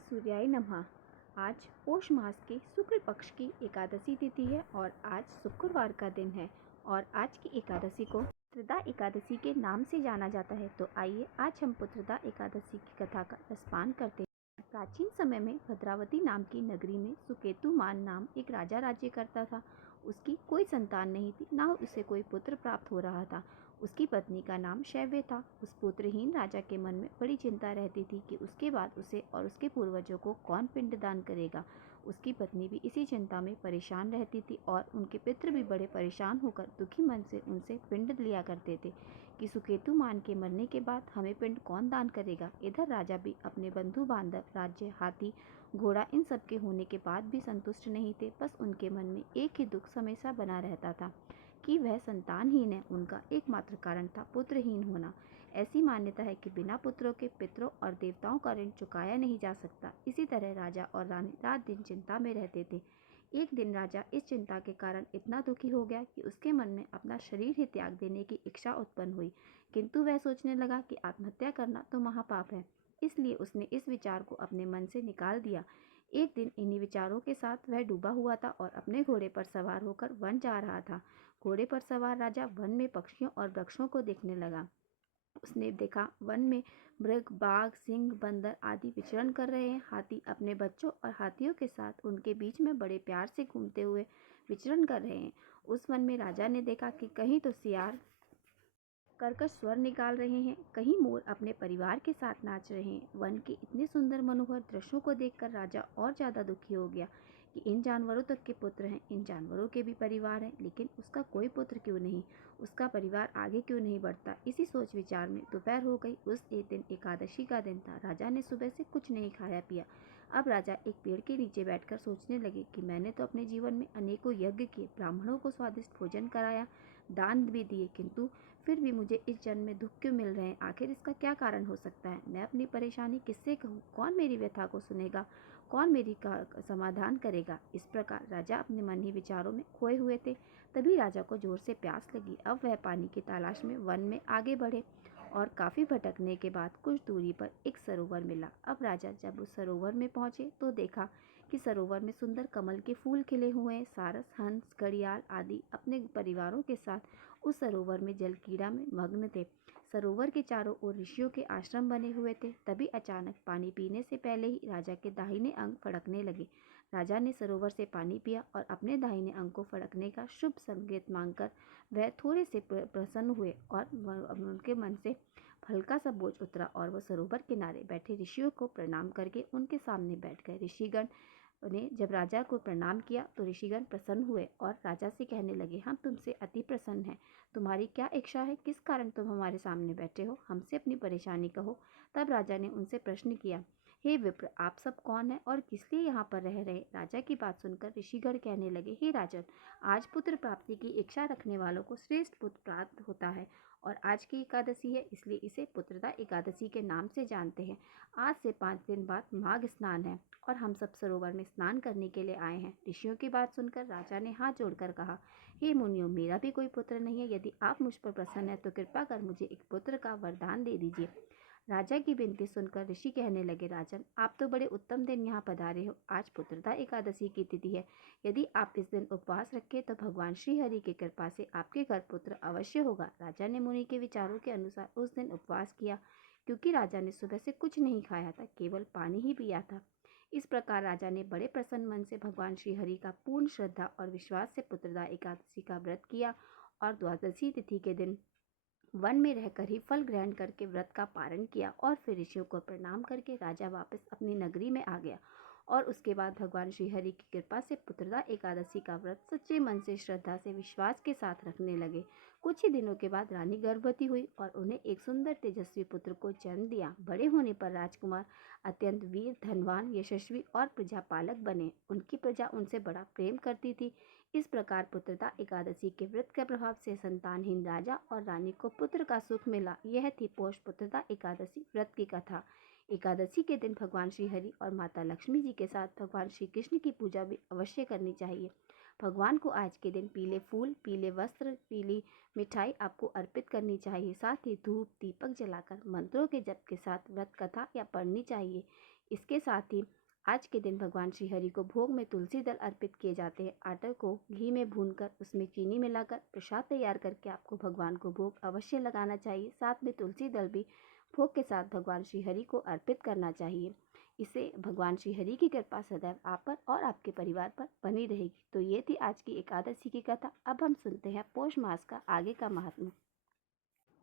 सूर्याय नमः। आज पौष मास के शुक्ल पक्ष की एकादशी तिथि है और आज शुक्रवार का दिन है और आज की एकादशी को पुत्रदा एकादशी के नाम से जाना जाता है। तो आइए आज हम पुत्रदा एकादशी की कथा का रसपान करते हैं। प्राचीन समय में भद्रावती नाम की नगरी में सुकेतुमान नाम एक राजा राज्य करता था। उसकी कोई संतान नहीं थी, ना उसे कोई पुत्र प्राप्त हो रहा था। उसकी पत्नी का नाम शैव्य था। उस पुत्रहीन राजा के मन में बड़ी चिंता रहती थी कि उसके बाद उसे और उसके पूर्वजों को कौन पिंडदान करेगा। उसकी पत्नी भी इसी चिंता में परेशान रहती थी और उनके पितृ भी बड़े परेशान होकर दुखी मन से उनसे पिंड लिया करते थे कि सुकेतुमान के मरने के बाद हमें पिंड कौन दान करेगा। इधर राजा भी अपने बंधु बांधव, राज्य, हाथी, घोड़ा इन सब के होने के बाद भी संतुष्ट नहीं थे। बस उनके मन में एक ही दुख हमेशा बना रहता था कि वह संतानहीन है। उनका एकमात्र कारण था पुत्रहीन होना। ऐसी मान्यता है कि बिना पुत्रों के पितरों और देवताओं का ऋण चुकाया नहीं जा सकता। इसी तरह राजा और रानी रात दिन चिंता में रहते थे। एक दिन राजा इस चिंता के कारण इतना दुखी हो गया कि उसके मन में अपना शरीर ही त्याग देने की इच्छा उत्पन्न हुई, किंतु वह सोचने लगा कि आत्महत्या करना तो महापाप है। इसलिए उसने इस विचार को अपने मन से निकाल दिया। एक दिन इन्हीं विचारों के साथ वह डूबा हुआ था और अपने घोड़े पर सवार होकर वन जा रहा था। घोड़े पर सवार राजा वन में पक्षियों और वृक्षों को देखने लगा। उसने देखा वन में मृग, बाघ, सिंह, बंदर आदि विचरण कर रहे हैं। हाथी अपने बच्चों और हाथियों के साथ उनके बीच में बड़े प्यार से घूमते हुए विचरण कर रहे हैं। उस वन में राजा ने देखा कि कहीं तो सियार कर्कश स्वर निकाल रहे हैं, कहीं मोर अपने परिवार के साथ नाच रहे हैं। वन के इतने सुंदर मनोहर दृश्यों को देखकर राजा और ज्यादा दुखी हो गया कि इन जानवरों तक के पुत्र हैं, इन जानवरों के भी परिवार हैं, लेकिन उसका कोई पुत्र क्यों नहीं, उसका परिवार आगे क्यों नहीं बढ़ता। इसी सोच विचार में दोपहर हो गई। उस एक दिन एकादशी का दिन था। राजा ने सुबह से कुछ नहीं खाया पिया। अब राजा एक पेड़ के नीचे बैठकर सोचने लगे कि मैंने तो अपने जीवन में अनेकों यज्ञ किए, ब्राह्मणों को स्वादिष्ट भोजन कराया, दान भी दिए, किंतु फिर भी मुझे इस जन्म में दुख क्यों मिल रहे हैं। आखिर इसका क्या कारण हो सकता है। मैं अपनी परेशानी किससे कहूँ, कौन मेरी व्यथा को सुनेगा, कौन मेरी का समाधान करेगा। इस प्रकार राजा अपने मन ही विचारों में खोए हुए थे। तभी राजा को जोर से प्यास लगी। अब वह पानी की तलाश में वन में आगे बढ़े और काफी भटकने के बाद कुछ दूरी पर एक सरोवर मिला। अब राजा जब उस सरोवर में पहुंचे तो देखा कि सरोवर में सुंदर कमल के फूल खिले हुए हैं। सारस, हंस, घड़ियाल आदि अपने परिवारों के साथ उस सरोवर में जल क्रीड़ा में मग्न थे। सरोवर के चारों ओर ऋषियों के आश्रम बने हुए थे। तभी अचानक पानी पीने से पहले ही राजा के दाहिने अंग फड़कने लगे। राजा ने सरोवर से पानी पिया और अपने दाहिने अंग को फड़कने का शुभ संकेत मानकर वह थोड़े से प्रसन्न हुए और उनके मन से हल्का सा बोझ उतरा और वह सरोवर किनारे बैठे ऋषियों को प्रणाम करके उनके सामने बैठ गए। ऋषिगण ने जब राजा को प्रणाम किया तो ऋषिगण प्रसन्न हुए और राजा से कहने लगे, हम तुमसे अति प्रसन्न हैं। तुम्हारी क्या इच्छा है, किस कारण तुम हमारे सामने बैठे हो, हमसे अपनी परेशानी कहो। तब राजा ने उनसे प्रश्न किया, हे विप्र, आप सब कौन है और किस लिए यहाँ पर रह रहे। राजा की बात सुनकर ऋषिगण कहने लगे, हे राजन, आज पुत्र प्राप्ति की इच्छा रखने वालों को श्रेष्ठ पुत्र प्राप्त होता है और आज की एकादशी है, इसलिए इसे पुत्रदा एकादशी के नाम से जानते हैं। आज से 5 दिन बाद माघ स्नान है और हम सब सरोवर में स्नान करने के लिए आए हैं। ऋषियों की बात सुनकर राजा ने हाथ जोड़कर कहा, हे मुनियों, मेरा भी कोई पुत्र नहीं है। यदि आप मुझ पर प्रसन्न हैं तो कृपा कर मुझे एक पुत्र का वरदान दे दीजिए। राजा की विनती सुनकर ऋषि कहने लगे, राजन, आप तो बड़े उत्तम दिन यहाँ पधारे हो। आज पुत्रदा एकादशी की तिथि है। यदि आप इस दिन उपवास रखें तो भगवान श्री हरि की कृपा से आपके घर पुत्र अवश्य होगा। राजा ने मुनि के विचारों के अनुसार उस दिन उपवास किया, क्योंकि राजा ने सुबह से कुछ नहीं खाया था, केवल पानी ही पिया था। इस प्रकार राजा ने बड़े प्रसन्न मन से भगवान श्री हरि का पूर्ण श्रद्धा और विश्वास से पुत्रदा एकादशी का व्रत किया और द्वादशी तिथि के दिन वन में रहकर ही फल ग्रहण करके व्रत का पारण किया और फिर ऋषियों को प्रणाम करके राजा वापस अपनी नगरी में आ गया। और उसके बाद भगवान श्री हरि की कृपा से पुत्रदा एकादशी का व्रत सच्चे मन से, श्रद्धा से, विश्वास के साथ रखने लगे। कुछ ही दिनों के बाद रानी गर्भवती हुई और उन्हें एक सुंदर तेजस्वी पुत्र को जन्म दिया। बड़े होने पर राजकुमार अत्यंत वीर, धनवान, यशस्वी और प्रजापालक बने। उनकी प्रजा उनसे बड़ा प्रेम करती थी। इस प्रकार पुत्रदा एकादशी के व्रत के प्रभाव से संतानहीन राजा और रानी को पुत्र का सुख मिला। यह थी पौष पुत्रदा एकादशी व्रत की कथा। एकादशी के दिन भगवान श्री हरि और माता लक्ष्मी जी के साथ भगवान श्री कृष्ण की पूजा भी अवश्य करनी चाहिए। भगवान को आज के दिन पीले फूल, पीले वस्त्र, पीली मिठाई आपको अर्पित करनी चाहिए। साथ ही धूप दीपक जलाकर मंत्रों के जप के साथ व्रत कथा या पढ़नी चाहिए। इसके साथ ही आज के दिन भगवान श्री हरि को भोग में तुलसी दल अर्पित किए जाते हैं। आटे को घी में भूनकर उसमें चीनी मिलाकर प्रसाद तैयार करके आपको भगवान को भोग अवश्य लगाना चाहिए। साथ में तुलसी दल भी भोग के साथ भगवान श्री हरि को अर्पित करना चाहिए। इससे भगवान श्री हरि की कृपा सदैव आप पर और आपके परिवार पर बनी रहेगी। तो ये थी आज की एकादशी की कथा। अब हम सुनते हैं पौष मास का आगे का महात्म्य।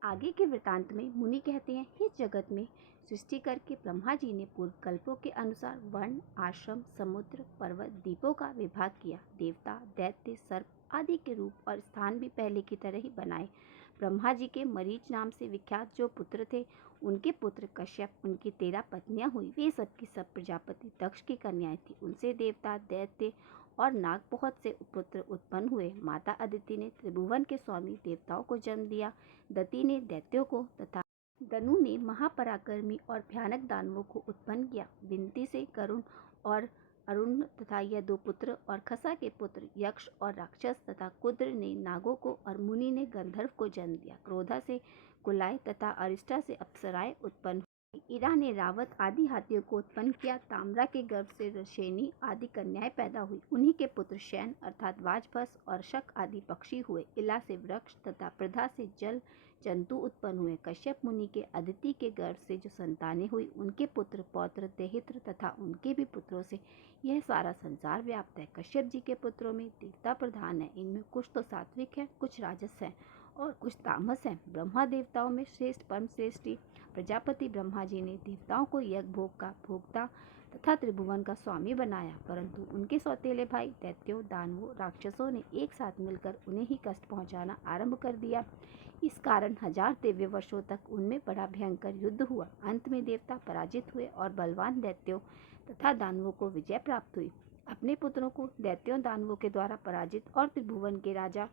आगे के वृतांत में मुनि कहते हैं, इस जगत में सृष्टि करके ब्रह्मा जी ने पूर्व कल्पों के अनुसार वर्ण, आश्रम, समुद्र, पर्वत, द्वीपों का विभाग किया। देवता, दैत्य, सर्प आदि के रूप और स्थान भी पहले की तरह ही बनाए। ब्रह्मा जी के मरीच नाम से विख्यात जो पुत्र थे, उनके पुत्र कश्यप, उनकी 13 पत्नियां हुई। वे सब की सब प्रजापति दक्ष की कन्याएं थी। उनसे देवता, दैत्य और नाग बहुत से पुत्र उत्पन्न हुए। माता अदिति ने त्रिभुवन के स्वामी देवताओं को जन्म दिया। दति ने दैत्यों को तथा दनु ने महापराक्रमी और भयानक दानवों को उत्पन्न किया। विनती से करुण और अरुण तथा यह 2 पुत्र और खसा के पुत्र यक्ष और राक्षस तथा कुद्र ने नागों को और मुनि ने गंधर्व को जन्म दिया। क्रोधा से कुलाय तथा अरिष्टा से अप्सराएं उत्पन्न हुई। इरा ने रावत आदि हाथियों को उत्पन्न किया। ताम्रा के गर्भ से रशेनी आदि कन्याएं पैदा हुई। उन्हीं के पुत्र शैन अर्थात वाजभस और शक आदि पक्षी हुए। इला से वृक्ष तथा प्रधा से जल जंतु उत्पन्न हुए। कश्यप मुनि के अदिति के गर्भ से जो संतानें हुई, उनके पुत्र पौत्र देहित्र तथा उनके भी पुत्रों से यह सारा संसार व्याप्त है। कश्यप जी के पुत्रों में देवता प्रधान है। इनमें कुछ तो सात्विक है, कुछ राजस है और कुछ तामस है। ब्रह्मा देवताओं में श्रेष्ठ परम श्रेष्ठी प्रजापति ब्रह्मा जी ने देवताओं को यज्ञ भोग का भोक्ता तथा त्रिभुवन का स्वामी बनाया, परंतु उनके सौतेले भाई दैत्यों, दानवों, राक्षसों ने एक साथ मिलकर उन्हें ही कष्ट पहुंचाना आरंभ कर दिया। इस कारण 1000 दिव्य वर्षों तक उनमें बड़ा भयंकर युद्ध हुआ। अंत में देवता पराजित हुए और बलवान दैत्यों तथा दानवों को विजय प्राप्त हुई। अपने पुत्रों को दैत्यों दानवों के द्वारा पराजित और त्रिभुवन के राजा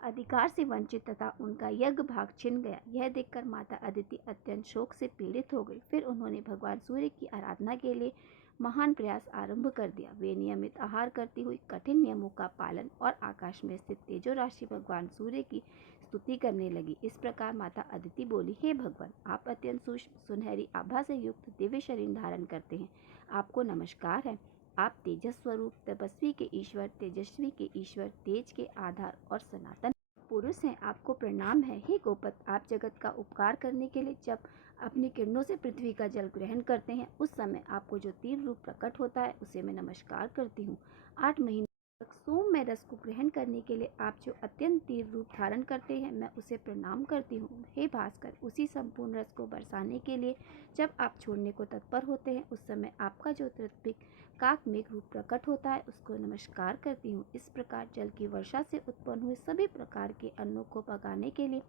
अधिकार से वंचित तथा उनका यज्ञ भाग छिन गया, यह देखकर माता अदिति अत्यंत शोक से पीड़ित हो गई। फिर उन्होंने भगवान सूर्य की आराधना के लिए महान प्रयास आरंभ कर दिया। वे नियमित आहार करती हुई कठिन नियमों का पालन और आकाश में स्थित तेजो राशि भगवान सूर्य की स्तुति करने लगी। इस प्रकार माता अदिति बोली, हे भगवान, आप अत्यंत सूक्ष्म सुनहरी आभा से युक्त दिव्य शरीर धारण करते हैं। आपको नमस्कार है। आप तेजस स्वरूप, तपस्वी के ईश्वर, तेजस्वी के ईश्वर, तेज के आधार और सनातन पुरुष हैं। आपको प्रणाम है। हे गोपत, आप जगत का उपकार करने के लिए जब अपनी किरणों से पृथ्वी का जल ग्रहण करते हैं, उस समय आपको जो तीव्र रूप प्रकट होता है, उसे मैं नमस्कार करती हूँ। 8 महीने तक सोममय रस को ग्रहण करने के लिए आप जो अत्यंत तीव्र रूप धारण करते हैं, मैं उसे प्रणाम करती हूँ। हे भास्कर, उसी संपूर्ण रस को बरसाने के लिए जब आप छोड़ने को तत्पर होते हैं, उस समय आपका जो तृप्तिक काक मेघ रूप प्रकट होता है, उसको नमस्कार करती हूँ। इस प्रकार जल की वर्षा से उत्पन्न हुए सभी प्रकार के अन्नों को पकाने के लिए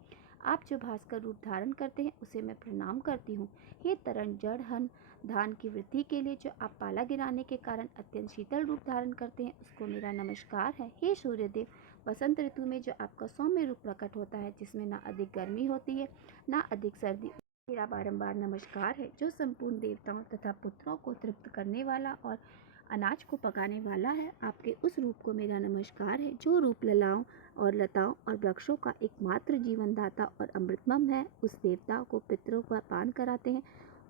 आप जो भास्कर रूप धारण करते हैं, उसे मैं प्रणाम करती हूँ। हे तरण जड़ हन धान की वृद्धि के लिए जो आप पाला गिराने के कारण अत्यंत शीतल रूप धारण करते हैं, उसको मेरा नमस्कार है। हे सूर्यदेव, वसंत ऋतु में जो आपका सौम्य रूप प्रकट होता है, जिसमें ना अधिक गर्मी होती है ना अधिक सर्दी, मेरा बारंबार नमस्कार है। जो संपूर्ण देवताओं तथा पुत्रों को तृप्त करने वाला और अनाज को पकाने वाला है, आपके उस रूप को मेरा नमस्कार है। जो रूप ललाओं और लताओं और वृक्षों का एकमात्र जीवनदाता और अमृतमम है, उस देवता को पितरों का पान कराते हैं,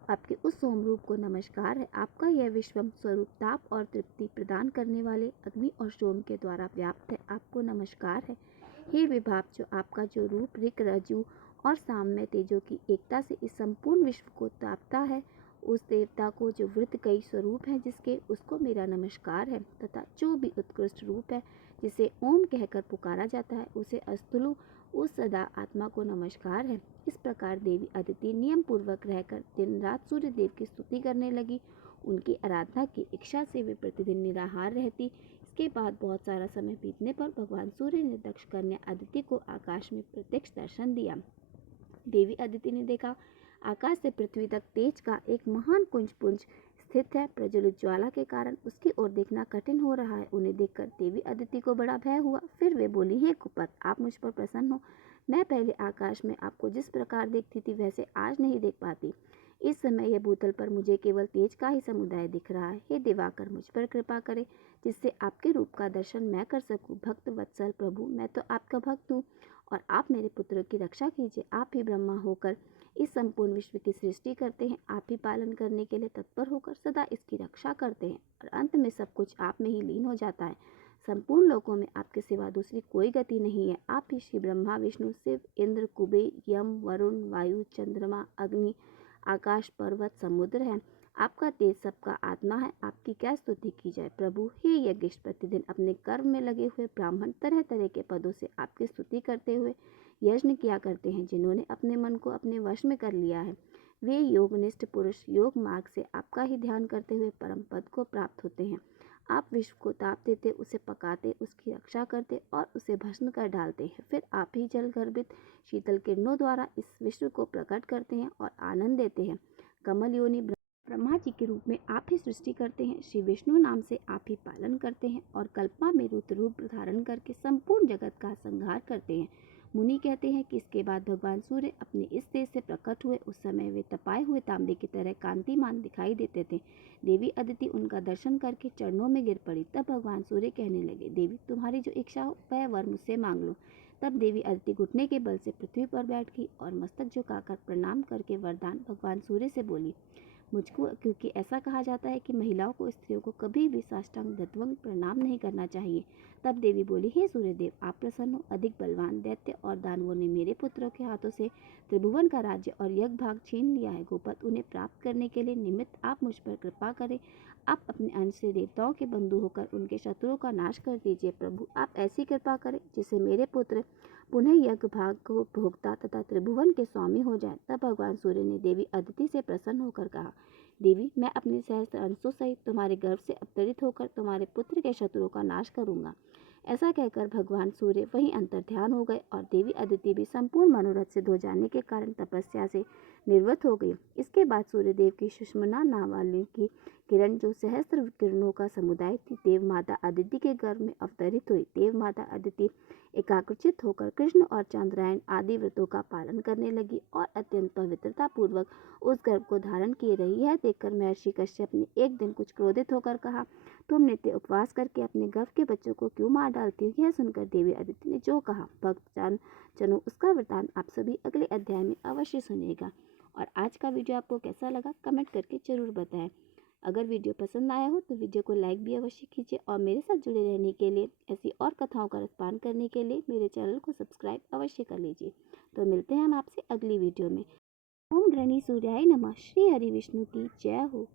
आपके उस सोम रूप को नमस्कार है। आपका यह विश्वम स्वरूप ताप और तृप्ति प्रदान करने वाले अग्नि और सोम के द्वारा व्याप्त है, आपको नमस्कार है। हे विभाव, जो आपका जो रूप ऋक, रजु और साम में तेजों की एकता से इस संपूर्ण विश्व को तापता है, उस देवता को जो वृत्त कई स्वरूप है जिसके, उसको मेरा नमस्कार है। तथा जो भी उत्कृष्ट रूप है जिसे ओम कहकर पुकारा जाता है, उसे अस्तुलु, उस सदा आत्मा को नमस्कार है। इस प्रकार देवी अदिति नियम पूर्वक रहकर दिन रात सूर्य देव की स्तुति करने लगी। उनकी आराधना की इच्छा से वे प्रतिदिन निराहार रहती। इसके बाद बहुत सारा समय बीतने पर भगवान सूर्य ने दक्ष कन्या अदिति को आकाश में प्रत्यक्ष दर्शन दिया। देवी अदिति ने देखा, आकाश से पृथ्वी तक तेज का एक महान पुंज स्थित है। प्रज्वलित ज्वाला के कारण उसकी ओर देखना कठिन हो रहा है। उन्हें देखकर देवी अदिति को बड़ा भय हुआ। फिर वे बोली, हे कुपत, आप मुझ पर प्रसन्न हो। मैं पहले आकाश में आपको जिस प्रकार देखती थी, वैसे आज नहीं देख पाती। इस समय यह भूतल पर मुझे केवल तेज का ही समुदाय दिख रहा है। हे दिवाकर, मुझ पर कृपा करे, जिससे आपके रूप का दर्शन मैं कर सकूं। भक्त वत्सल प्रभु, मैं तो आपका भक्त हूँ और आप मेरे पुत्रों की रक्षा कीजिए। आप ही ब्रह्मा होकर इस संपूर्ण विश्व की सृष्टि करते हैं, आप ही पालन करने के लिए तत्पर होकर सदा इसकी रक्षा करते हैं और अंत में सब कुछ आप में ही लीन हो जाता है। संपूर्ण लोकों में आपके सिवा दूसरी कोई गति नहीं है। आप ही श्री ब्रह्मा विष्णु शिव इंद्र कुबेर यम वरुण वायु चंद्रमा अग्नि आकाश पर्वत समुद्र है। आपका तेज सबका आत्मा है, आपकी क्या स्तुति की जाए। प्रभु हे यज्ञेश, प्रतिदिन अपने कर्म में लगे हुए ब्राह्मण तरह तरह के पदों से आपकी स्तुति करते हुए यज्ञ किया करते हैं। जिन्होंने अपने मन को अपने वश में कर लिया है वे योगनिष्ठ पुरुष योग मार्ग से आपका ही ध्यान करते हुए परम पद को प्राप्त होते हैं। आप विश्व को ताप देते, उसे पकाते, उसकी रक्षा करते और उसे भस्म कर डालते हैं। फिर आप ही जल गर्भित शीतल किरणों द्वारा इस विश्व को प्रकट करते हैं और आनंद देते हैं। कमल योनि ब्रह्मा जी के रूप में आप ही सृष्टि करते हैं। श्री विष्णु नाम से आप ही पालन करते हैं और कल्पा में रुद्र रूप धारण करके संपूर्ण जगत का संहार करते हैं। मुनि कहते हैं कि इसके बाद भगवान सूर्य अपने इस तेज से प्रकट हुए। उस समय वे तपाए हुए तांबे की तरह कांतिमान दिखाई देते थे। देवी अदिति उनका दर्शन करके चरणों में गिर पड़ी। तब भगवान सूर्य कहने लगे, देवी तुम्हारी जो इच्छा हो वह वर मुझसे मांग लो। तब देवी अदिति घुटने के बल से पृथ्वी पर बैठ गई और मस्तक झुकाकर प्रणाम करके वरदान भगवान सूर्य से बोली, मुझको क्योंकि ऐसा कहा जाता है कि महिलाओं को स्त्रियों को कभी भी साष्टांग दंडवत प्रणाम नहीं करना चाहिए। तब देवी बोली, हे सूर्यदेव आप प्रसन्न हो। अधिक बलवान दैत्य और दानवों ने मेरे पुत्रों के हाथों से त्रिभुवन का राज्य और यज्ञ भाग छीन लिया है। गोपत उन्हें प्राप्त करने के लिए निमित्त आप मुझ पर कृपा करें। आप अपने अंश से देवताओं के बंधु होकर उनके शत्रुओं का नाश कर दीजिए। प्रभु आप ऐसी कृपा करें जिससे मेरे पुत्र पुनः यज्ञ भाग को भोगता तथा त्रिभुवन के स्वामी हो जाए। तब भगवान सूर्य ने देवी अदिति से प्रसन्न होकर कहा, देवी मैं अपने सहस्त्र अंशों सहित तुम्हारे गर्भ से अवतरित होकर तुम्हारे पुत्र के शत्रुओं का नाश करूंगा। ऐसा कहकर भगवान सूर्य वहीं अंतर ध्यान हो गए और देवी अदिति भी संपूर्ण मनोरथ सिद्ध हो जाने के कारण तपस्या से निर्वत हो गई। इसके बाद सूर्यदेव की सुषमना नाम वाली की किरण जो सहस्त्र किरणों का समुदाय थी देव माता अदिति के गर्भ में अवतरित हुई। देव माता अदिति एकाग्रचित होकर कृष्ण और चंद्रायन आदि व्रतों का पालन करने लगी और अत्यंत पवित्रता पूर्वक उस गर्भ को धारण किए रही। यह देखकर महर्षि कश्यप ने एक दिन कुछ क्रोधित होकर कहा, तुम नित्य उपवास करके अपने गर्भ के बच्चों को क्यों मार डालती हो। यह सुनकर देवी अदिति ने जो कहा भक्त जनों उसका वृतांत आप सभी अगले अध्याय में अवश्य सुनिएगा। और आज का वीडियो आपको कैसा लगा कमेंट करके जरूर बताएं। अगर वीडियो पसंद आया हो तो वीडियो को लाइक भी अवश्य कीजिए और मेरे साथ जुड़े रहने के लिए ऐसी और कथाओं का रसपान करने के लिए मेरे चैनल को सब्सक्राइब अवश्य कर लीजिए। तो मिलते हैं हम आपसे अगली वीडियो में। ओम गृणी सूर्याय नमः। श्री हरि विष्णु की जय हो।